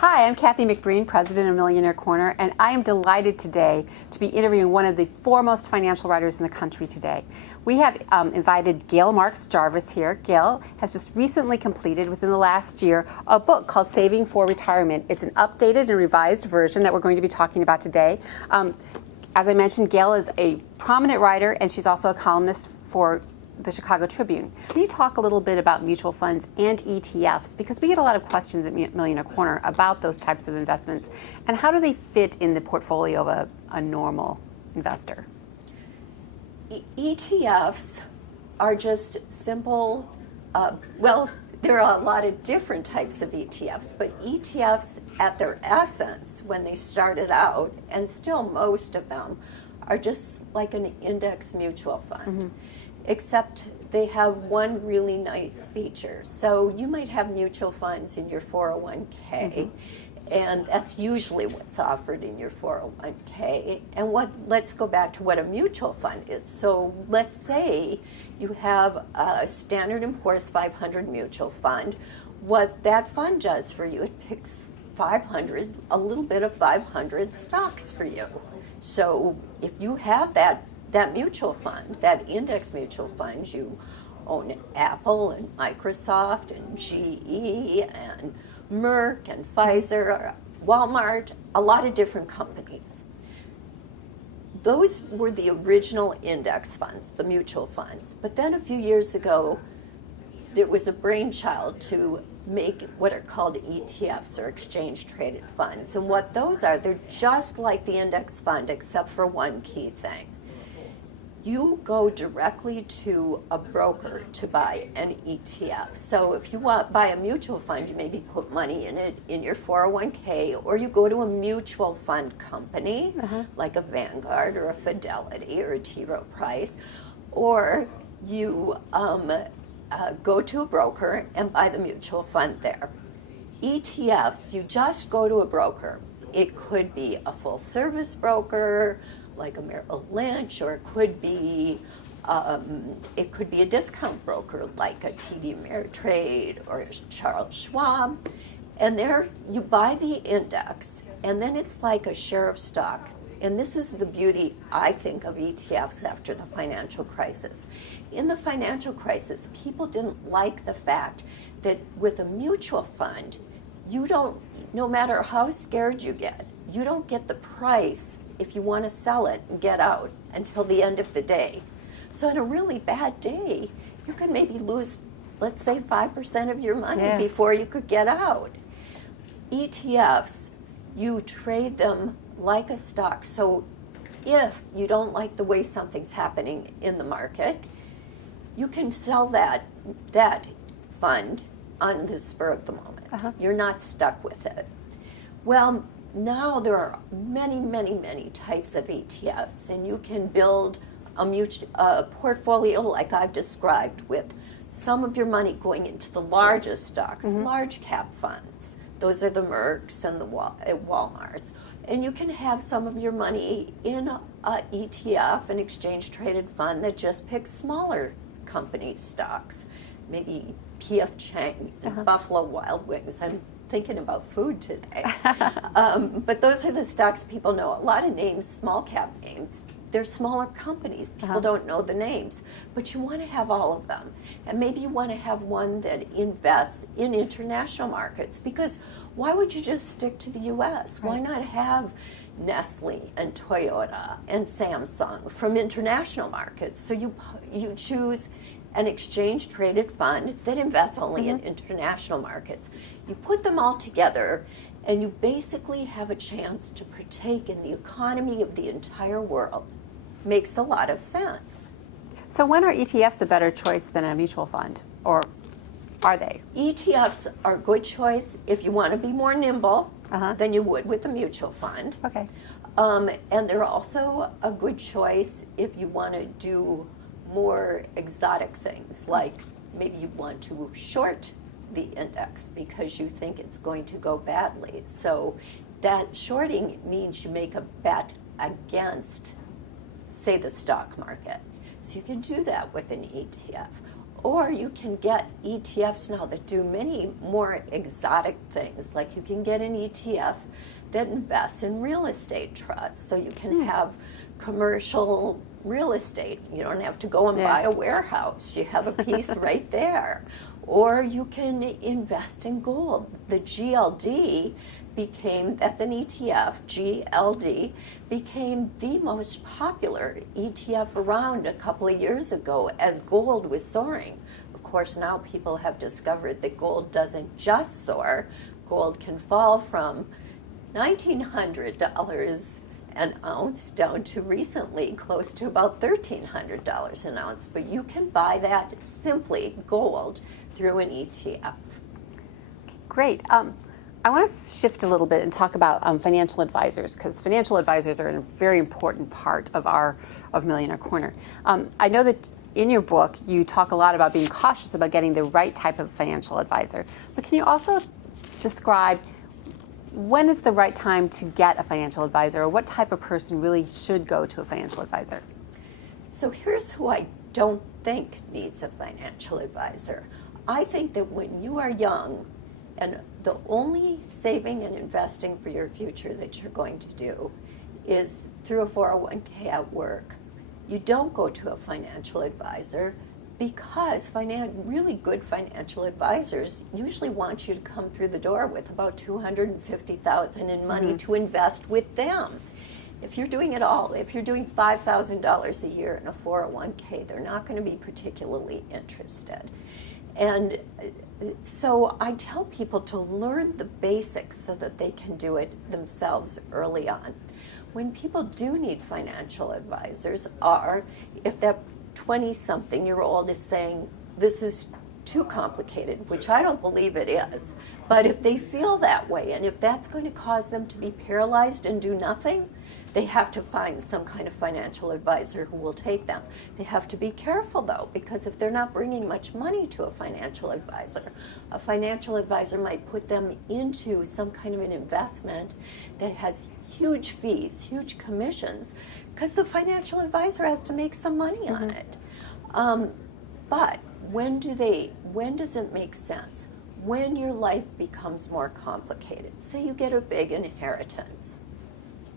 Hi, I'm Kathy McBreen, President of Millionaire Corner, and I am delighted today to be interviewing one of the foremost financial writers in the country today. We have invited Gail MarksJarvis here. Gail has just recently completed, within the last year, a book called Saving for Retirement. It's an updated and revised version that we're going to be talking about today. As I mentioned, Gail is a prominent writer, and she's also a columnist for the Chicago Tribune. Can you talk a little bit about mutual funds and ETFs? Because we get a lot of questions at Millionaire Corner about those types of investments, and how do they fit in the portfolio of a normal investor? ETFs are just simple, there are a lot of different types of ETFs, but ETFs at their essence, when they started out, and still most of them, are just like an index mutual fund. Except they have one really nice feature. So you might have mutual funds in your 401k, and that's usually what's offered in your 401k. And let's go back to what a mutual fund is. So let's say you have a Standard & Poor's 500 mutual fund. What that fund does for you, it picks a little bit of 500 stocks for you. So if you have that mutual fund, that index mutual fund, you own Apple and Microsoft and GE and Merck and Pfizer, Walmart, a lot of different companies. Those were the original index funds, the mutual funds. But then a few years ago, there was a brainchild to make what are called ETFs, or exchange traded funds. And what those are, they're just like the index fund except for one key thing. You go directly to a broker to buy an ETF. So if you buy a mutual fund, you maybe put money in it in your 401k, or you go to a mutual fund company like a Vanguard or a Fidelity or a T. Rowe Price, or you go to a broker and buy the mutual fund there. ETFs, you just go to a broker. It could be a full service broker, like a Merrill Lynch, or it could be a discount broker like a TD Ameritrade or a Charles Schwab. And there you buy the index, and then it's like a share of stock. And this is the beauty, I think, of ETFs after the financial crisis. In the financial crisis, people didn't like the fact that with a mutual fund, no matter how scared you get, you don't get the price if you want to sell it and get out until the end of the day. So on a really bad day, you could maybe lose, let's say, 5% of your money before you could get out. ETFs, you trade them like a stock. So if you don't like the way something's happening in the market, you can sell that fund on the spur of the moment. You're not stuck with it. Well, now there are many, many, many types of ETFs, and you can build a portfolio like I've described, with some of your money going into the largest stocks, large cap funds. Those are the Mercks and the Walmarts. And you can have some of your money in an ETF, an exchange traded fund, that just picks smaller company stocks, maybe P.F. Chang and Buffalo Wild Wings. I'm thinking about food today. But those are the stocks people know. A lot of names, small cap names, they're smaller companies. People don't know the names. But you want to have all of them. And maybe you want to have one that invests in international markets, because why would you just stick to the U.S.? Why not have Nestle and Toyota and Samsung from international markets? So you choose an exchange traded fund that invests only in international markets. You put them all together, and you basically have a chance to partake in the economy of the entire world. Makes a lot of sense. So when are ETFs a better choice than a mutual fund, or are they? ETFs are a good choice if you want to be more nimble than you would with a mutual fund. Okay. And they're also a good choice if you want to do more exotic things, like maybe you want to short the index because you think it's going to go badly. So that shorting means you make a bet against, say, the stock market. So you can do that with an ETF. Or you can get ETFs now that do many more exotic things. Like you can get an ETF that invests in real estate trusts. So you can have commercial real estate. You don't have to go and buy a warehouse. You have a piece right there. Or you can invest in gold. The GLD became, that's an ETF, GLD, became the most popular ETF around a couple of years ago as gold was soaring. Of course, now people have discovered that gold doesn't just soar. Gold can fall from $1,900 an ounce down to recently close to about $1,300 an ounce. But you can buy that simply, gold, through an ETF. Great. I want to shift a little bit and talk about financial advisors, because financial advisors are a very important part of Millionaire Corner. I know that in your book you talk a lot about being cautious about getting the right type of financial advisor, but can you also describe when is the right time to get a financial advisor, or what type of person really should go to a financial advisor? So here's who I don't think needs a financial advisor. I think that when you are young, and the only saving and investing for your future that you're going to do is through a 401k at work, you don't go to a financial advisor, because really good financial advisors usually want you to come through the door with about $250,000 in money to invest with them. If you're doing it all, if you're doing $5,000 a year in a 401k, they're not going to be particularly interested. And so I tell people to learn the basics so that they can do it themselves early on. When people do need financial advisors are if that 20-something-year-old is saying, this is too complicated, which I don't believe it is. But if they feel that way, and if that's going to cause them to be paralyzed and do nothing, they have to find some kind of financial advisor who will take them. They have to be careful, though, because if they're not bringing much money to a financial advisor might put them into some kind of an investment that has huge fees, huge commissions, because the financial advisor has to make some money on it. But when does it make sense? When your life becomes more complicated. Say you get a big inheritance.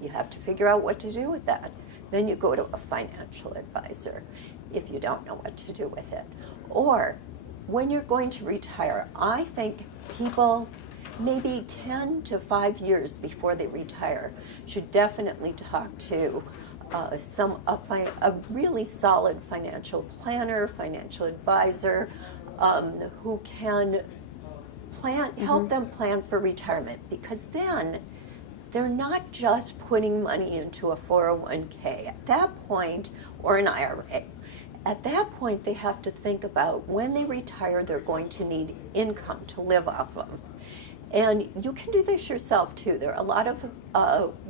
You have to figure out what to do with that. Then you go to a financial advisor if you don't know what to do with it. Or when you're going to retire, I think people maybe 10 to 5 years before they retire should definitely talk to a really solid financial planner, financial advisor, who can help them plan for retirement, because then they're not just putting money into a 401k at that point, or an IRA. At that point, they have to think about when they retire, they're going to need income to live off of. And you can do this yourself too. There are a lot of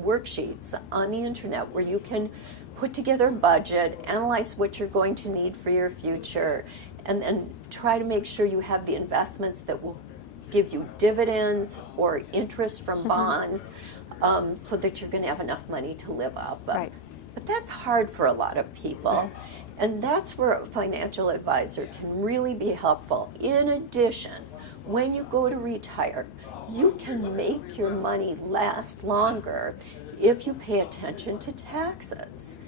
worksheets on the internet where you can put together a budget, analyze what you're going to need for your future, and then try to make sure you have the investments that will give you dividends or interest from bonds, so that you're going to have enough money to live off of. Right. But that's hard for a lot of people. And that's where a financial advisor can really be helpful. In addition, when you go to retire, you can make your money last longer if you pay attention to taxes.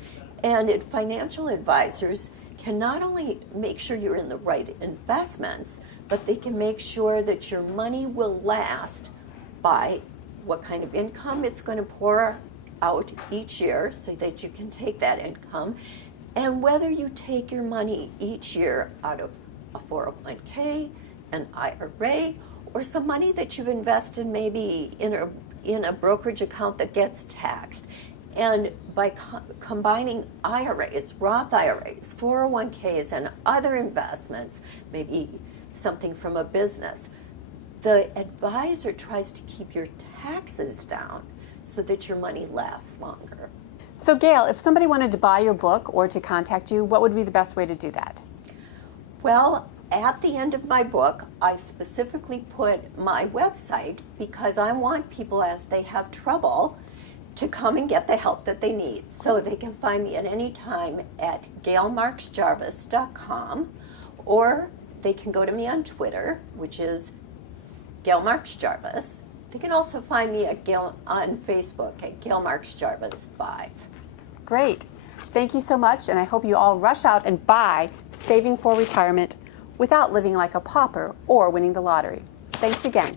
And financial advisors can not only make sure you're in the right investments, but they can make sure that your money will last by what kind of income it's going to pour out each year, so that you can take that income, and whether you take your money each year out of a 401k, an IRA, or some money that you've invested maybe in a brokerage account that gets taxed. And by combining IRAs, Roth IRAs, 401ks, and other investments, maybe something from a business, the advisor tries to keep your taxes down so that your money lasts longer. So Gail, if somebody wanted to buy your book or to contact you, what would be the best way to do that? Well, at the end of my book, I specifically put my website, because I want people, as they have trouble, to come and get the help that they need. So they can find me at any time at gailmarksjarvis.com, or they can go to me on Twitter, which is Gail MarksJarvis. They can also find me on Facebook at Gail MarksJarvis 5. Great. Thank you so much, and I hope you all rush out and buy Saving for Retirement without living like a pauper or winning the lottery. Thanks again.